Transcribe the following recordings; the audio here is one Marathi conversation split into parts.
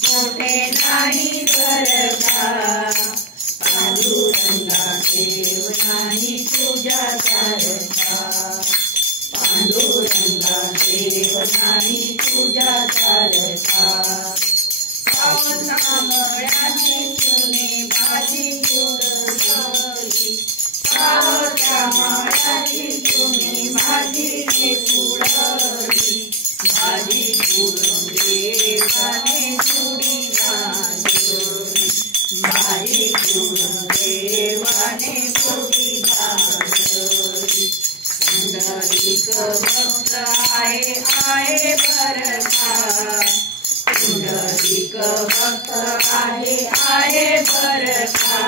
मोठे नाही करता पांडुरंगा देव नाही तुझ्या सारखा पांडुरंगा देव नाही तुझ्या सारखा सावतामळ्याची चुने भाजी उडवली सावत्या माळ्याची चुने भाजीने उडवली भाजी उडून देवाने चुडी घालवली भाजी उडून देवाने चुडी घालवली पुंडलिक भक्त आहे बरका पुंडलिक भक्त आहे बरका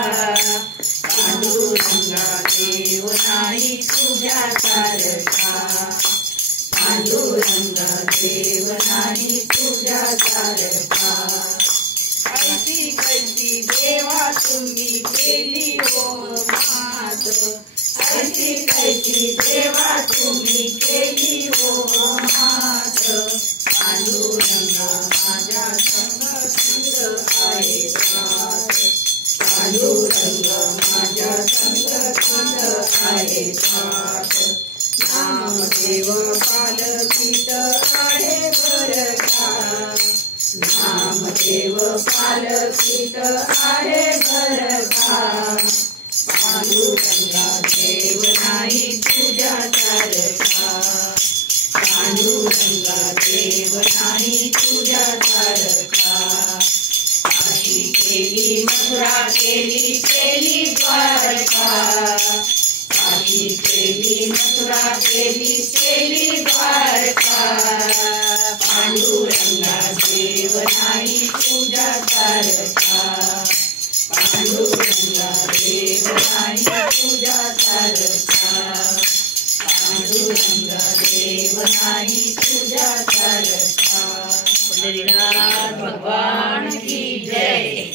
पांडुरंगा देव नाही तुझ्या सारखा पांडुरंगा देव नाही तुझ्या सारखा कैसी कैसी देवा तुम्ही केली हो मात कैसी कैसी देवा तुम्ही केली हो मात पांडुरंगा माझ्या संग संग आहे साथ पांडुरंगा माझ्या संग संग आहे साथ नामदेव पालखीत आहे बरका नामदेव पालखीत आहे बरका पांडुरंगा देव नाही तुझ्या सारखा पांडुरंगा देव नाही तुझ्या सारखा काशी केली मथुरा केली द्वारका काशी केली मथुरा केली द्वारका पांडुरंगा देव नाही तुझ्या सारखा पांडुरंगा देव नाही तुझ्या सारखा पांडुरंगा देव नाही तुझ्या सारखा। पंढरीनाथ भगवान की जय।